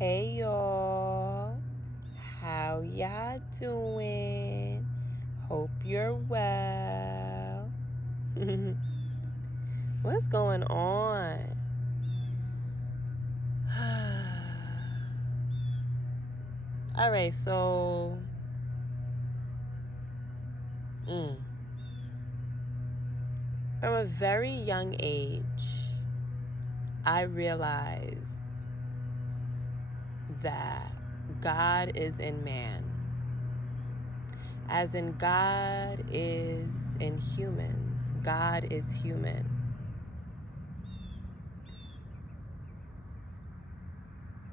Hey y'all, how y'all doing? Hope you're well. What's going on? Alright, so from a very young age, I realized that God is in man. As in, God is in humans. God is human.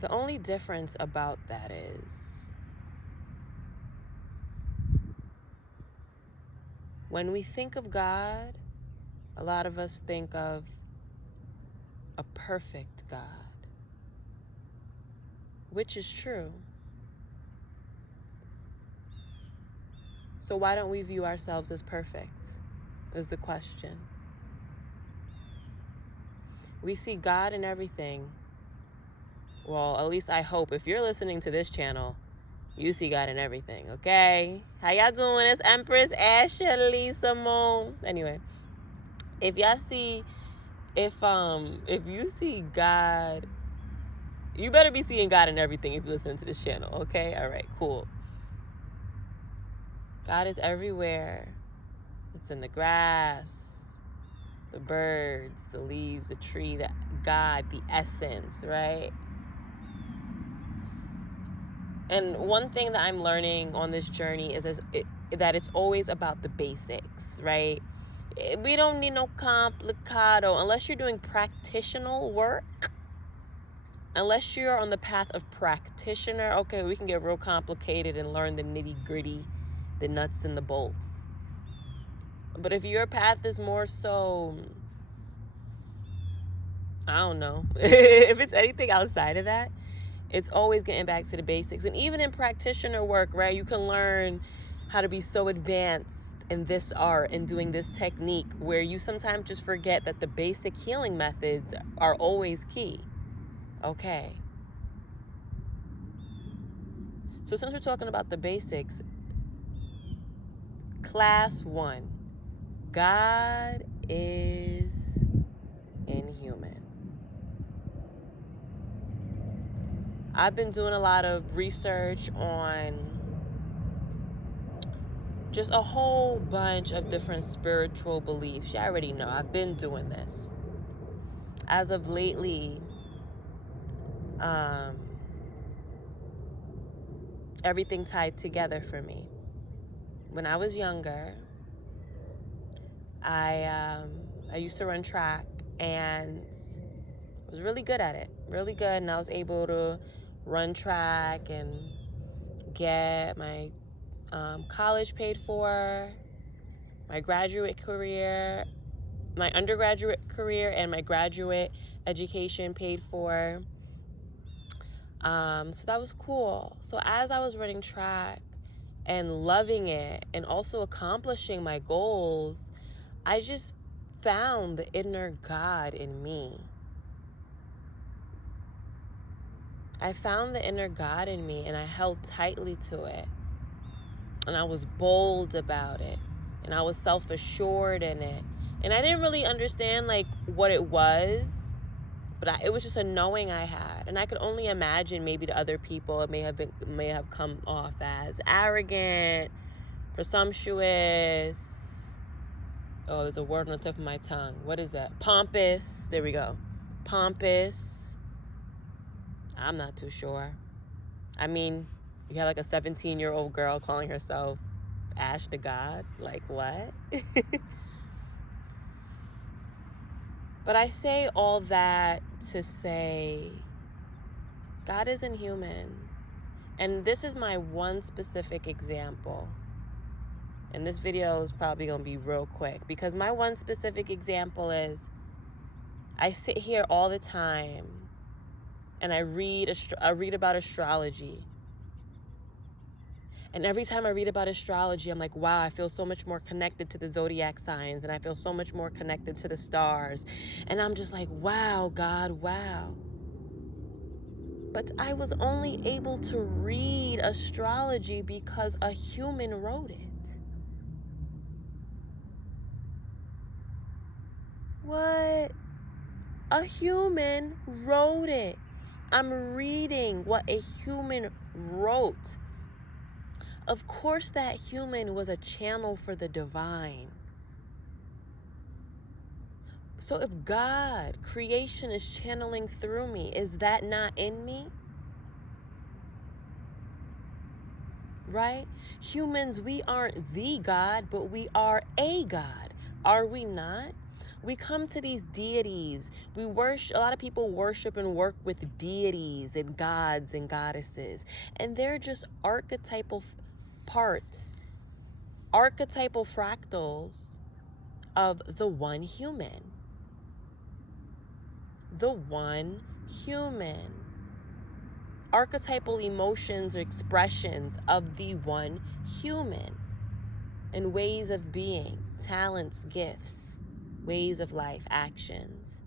The only difference about that is when we think of God, a lot of us think of a perfect God, which is true. So why don't we view ourselves as perfect, is the question. We see God in everything. Well, at least I hope if you're listening to this channel, you see God in everything, okay? How y'all doing? It's Empress Ashley Simone. Anyway, if you see God, you better be seeing God in everything if you listen to this channel, okay? All right, cool. God is everywhere. It's in the grass, the birds, the leaves, the tree, the God, the essence, right? And one thing that I'm learning on this journey is that it's always about the basics, right? We don't need no complicado unless you're doing practitioner work. Unless you're on the path of practitioner, okay, we can get real complicated and learn the nitty gritty, the nuts and the bolts. But if your path is more so, I don't know, if it's anything outside of that, it's always getting back to the basics. And even in practitioner work, right, you can learn how to be so advanced in this art and doing this technique where you sometimes just forget that the basic healing methods are always key. Okay. So since we're talking about the basics, class 1, God is inhuman. I've been doing a lot of research on just a whole bunch of different spiritual beliefs. You already know, I've been doing this. As of lately, everything tied together for me. When I was younger, I used to run track and was really good at it, really good. And I was able to run track and get my college paid for, my graduate career, my undergraduate career, and my graduate education paid for. So that was cool. So as I was running track and loving it and also accomplishing my goals, I just found the inner God in me. I found the inner God in me and I held tightly to it. And I was bold about it. And I was self-assured in it. And I didn't really understand like what it was, but it was just a knowing I had. And I could only imagine maybe to other people it may have come off as arrogant, presumptuous. Oh, there's a word on the tip of my tongue. What is that? Pompous. There we go. Pompous. I'm not too sure. I mean, you had like a 17-year-old girl calling herself Ash to God. Like, what? But I say all that to say God isn't human. And this is my one specific example. And this video is probably going to be real quick because my one specific example is I sit here all the time and I read about astrology. And every time I read about astrology, I'm like, wow, I feel so much more connected to the zodiac signs and I feel so much more connected to the stars. And I'm just like, wow, God, wow. But I was only able to read astrology because a human wrote it. What? A human wrote it. I'm reading what a human wrote. Of course, that human was a channel for the divine. So if God, creation, is channeling through me, is that not in me? Right? Humans, we aren't the God, but we are a God. Are we not? We come to these deities. We worship, a lot of people worship and work with deities and gods and goddesses. And they're just archetypal parts, archetypal fractals of the one human. The one human. Archetypal emotions or expressions of the one human, and ways of being, talents, gifts, ways of life, actions.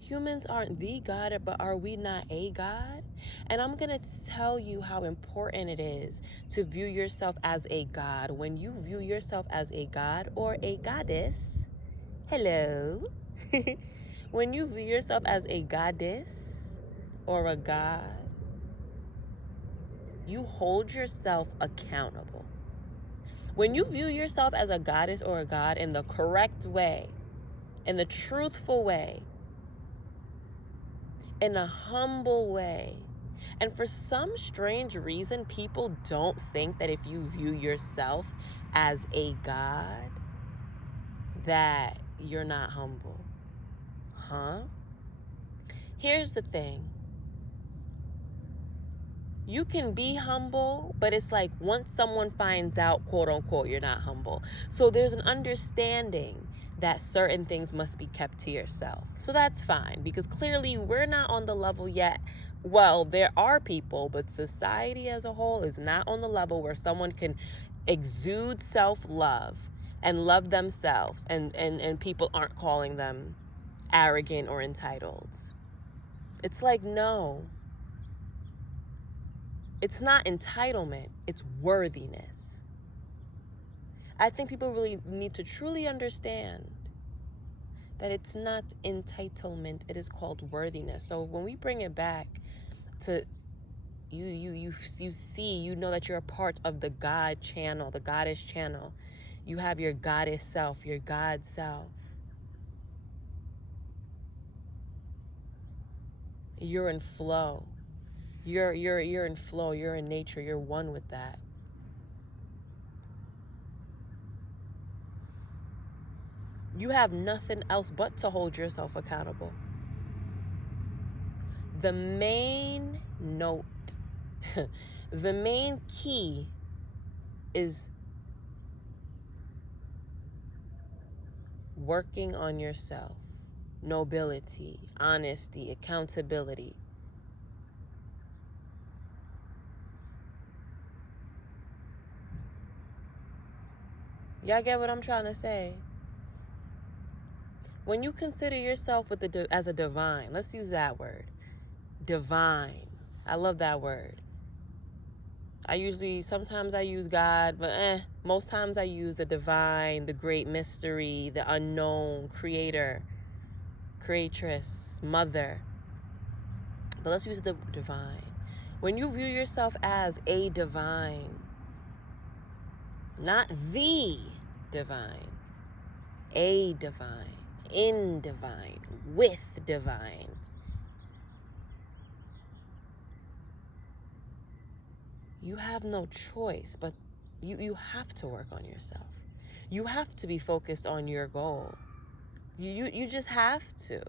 Humans aren't the God, but are we not a God? And I'm going to tell you how important it is to view yourself as a God. When you view yourself as a God or a goddess, hello. When you view yourself as a goddess or a god, you hold yourself accountable. When you view yourself as a goddess or a god in the correct way, in the truthful way, in a humble way, and for some strange reason, people don't think that if you view yourself as a god, that you're not humble. Huh? Here's the thing. You can be humble, but it's like once someone finds out, quote unquote, you're not humble. So there's an understanding that certain things must be kept to yourself. So that's fine, because clearly we're not on the level yet. Well, there are people, but society as a whole is not on the level where someone can exude self-love and love themselves, and people aren't calling them arrogant or entitled. It's like, no. It's not entitlement, it's worthiness. I think people really need to truly understand that it's not entitlement, it is called worthiness. So when we bring it back to you see, you know that you're a part of the God channel, the goddess channel. You have your goddess self, your God self. You're in flow. You're in flow, you're in nature, you're one with that. You have nothing else but to hold yourself accountable. The main note, the main key is working on yourself. Nobility, honesty, accountability. Y'all get what I'm trying to say? When you consider yourself as a divine, let's use that word. Divine. I love that word. Sometimes I use God, but most times I use the divine, the great mystery, the unknown, creator, creatress, mother. But let's use the divine. When you view yourself as a divine, not the divine, a divine, in divine, with divine, you have no choice, but you have to work on yourself. You have to be focused on your goal. You just have to.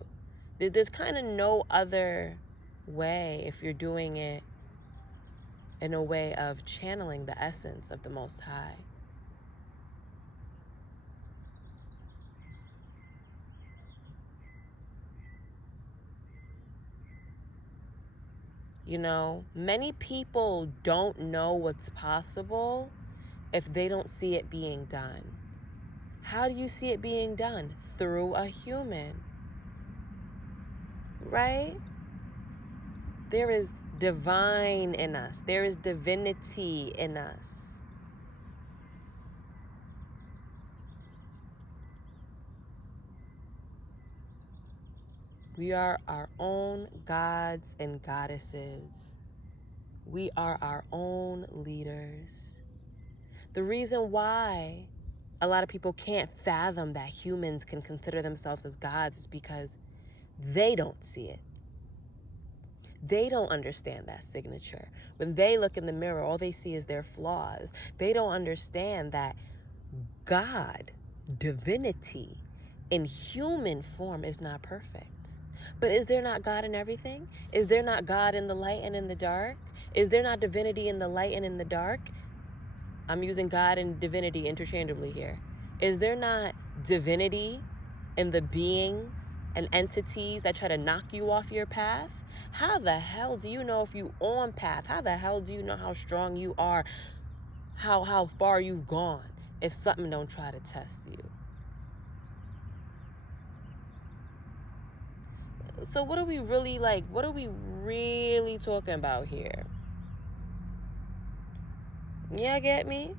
There's kind of no other way if you're doing it in a way of channeling the essence of the Most High. You know, many people don't know what's possible if they don't see it being done. How do you see it being done? Through a human. right? There is divine in us. There is divinity in us. We are our own gods and goddesses. We are our own leaders. The reason why a lot of people can't fathom that humans can consider themselves as gods is because they don't see it. They don't understand that signature. When they look in the mirror, all they see is their flaws. They don't understand that God, divinity, in human form is not perfect. But is there not God in everything? Is there not God in the light and in the dark? Is there not divinity in the light and in the dark? I'm using God and divinity interchangeably here. Is there not divinity in the beings and entities that try to knock you off your path? How the hell do you know if you on path? How the hell do you know how strong you are? How far you've gone if something don't try to test you? So what are we really talking about here? Yeah, get me?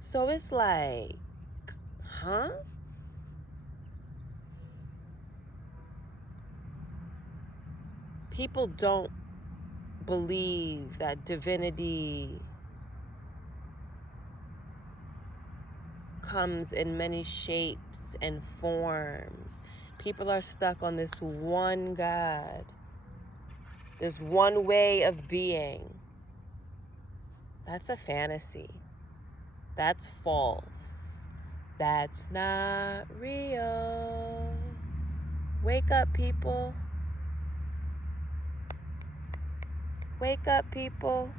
So it's like, huh? People don't believe that divinity comes in many shapes and forms. People are stuck on this one God, this one way of being. That's a fantasy. That's false. That's not real. Wake up, people. Wake up, people.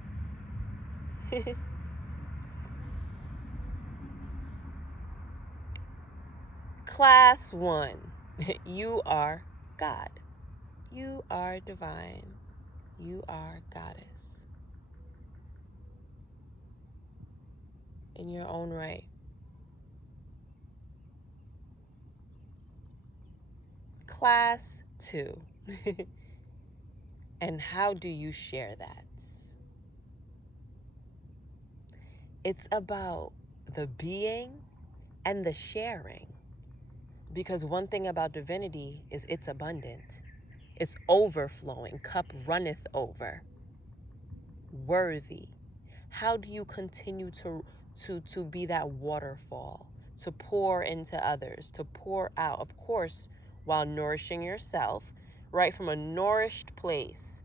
Class 1. You are God. You are divine. You are goddess. In your own right. Class 2. And how do you share that? It's about the being and the sharing. Because one thing about divinity is it's abundant. It's overflowing. Cup runneth over. Worthy. How do you continue to be that waterfall, to pour into others, to pour out, of course, while nourishing yourself, right from a nourished place,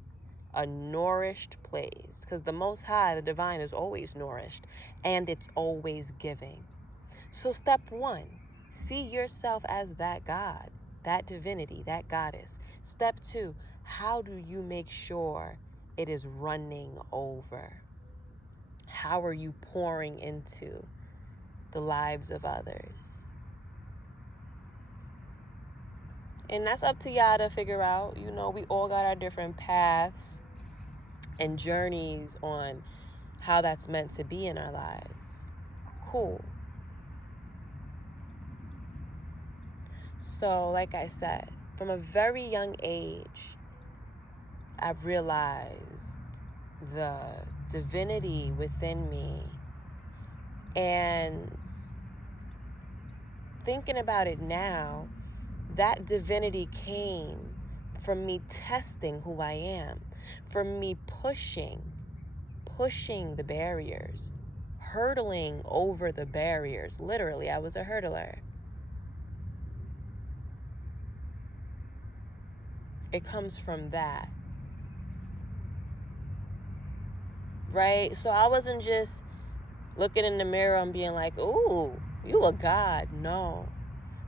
because the Most High, the divine, is always nourished and it's always giving. So step 1, see yourself as that God, that divinity, that goddess. Step 2, how do you make sure it is running over? How are you pouring into the lives of others? And that's up to y'all to figure out. You know, we all got our different paths and journeys on how that's meant to be in our lives. Cool. So, like I said, from a very young age, I've realized the divinity within me. And thinking about it now, that divinity came from me testing who I am, from me pushing the barriers, hurdling over the barriers. Literally, I was a hurdler. It comes from that. Right? So I wasn't just looking in the mirror and being like, ooh, you a god. No.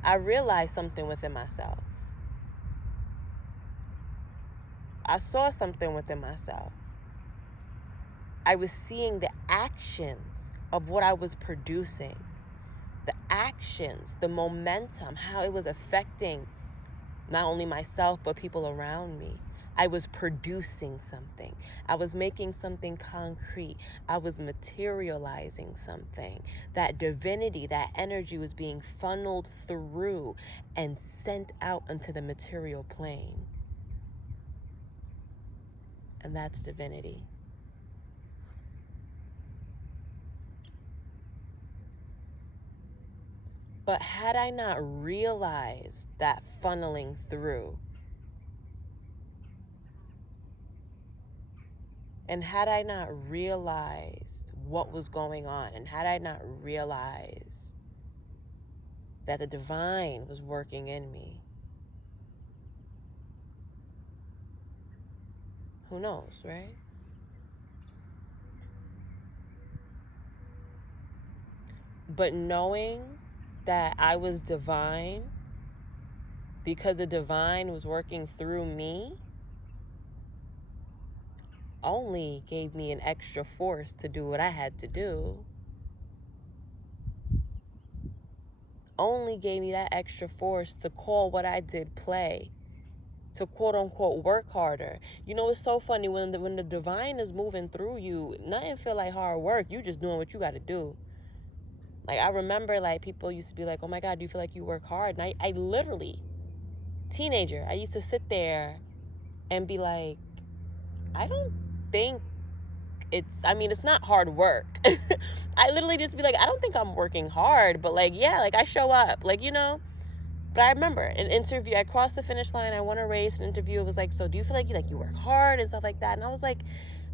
I realized something within myself. I saw something within myself. I was seeing the actions of what I was producing. The actions, the momentum, how it was affecting not only myself, but people around me. I was producing something. I was making something concrete. I was materializing something. That divinity, that energy was being funneled through and sent out onto the material plane. And that's divinity. But had I not realized that funneling through, and had I not realized what was going on, and had I not realized that the divine was working in me, who knows, right? But knowing that I was divine because the divine was working through me only gave me an extra force to do what I had to do. Only gave me that extra force to call what I did play, to quote unquote work harder. You know, it's so funny when the divine is moving through you, nothing feel like hard work. You just doing what you got to do. Like, I remember, like, people used to be like, oh my God, do you feel like you work hard? And I literally, teenager, I used to sit there and be like, I don't think it's not hard work. I literally just be like, I don't think I'm working hard, but like, yeah, like I show up, like, you know. But I remember an interview, I crossed the finish line, I won a race, an interview, it was like, so do you feel like you work hard and stuff like that? And I was like,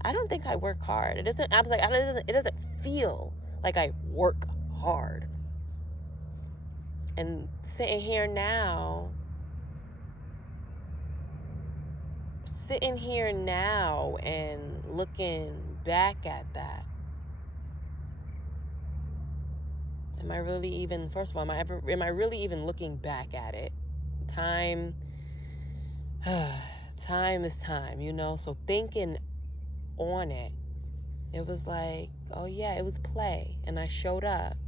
I don't think I work hard. It doesn't, I was like, it doesn't feel like I work hard. And sitting here now and looking back at that, am I really even, first of all, am I really even looking back at it? Time is time, you know? So thinking on it, it was like, oh yeah, it was play. And I showed up.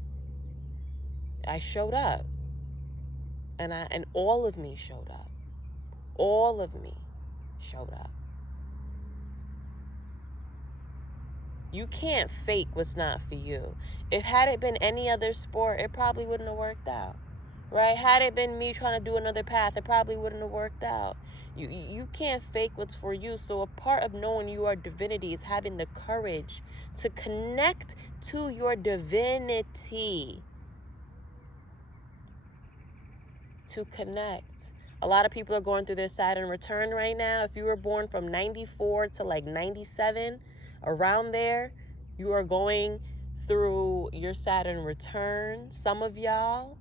And all of me showed up. All of me showed up. You can't fake what's not for you. If had it been any other sport, it probably wouldn't have worked out. Right? Had it been me trying to do another path, it probably wouldn't have worked out. You can't fake what's for you. So a part of knowing you are divinity is having the courage to connect to your divinity. To connect. A lot of people are going through their Saturn return right now. If you were born from 94 to like 97, around there, you are going through your Saturn return. Some of y'all.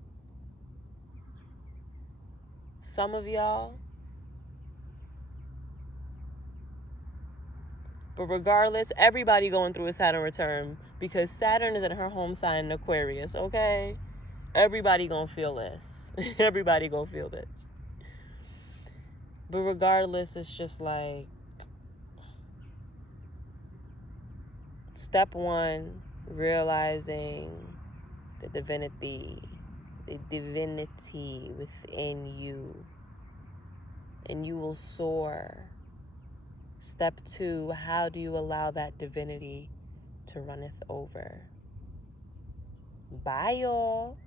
But regardless, everybody going through a Saturn return because Saturn is in her home sign in Aquarius, okay? Everybody gonna feel this. Everybody gonna feel this. But regardless, it's just like, step one, realizing the divinity within you, and you will soar. Step two, how do you allow that divinity to runneth over? Bye, y'all.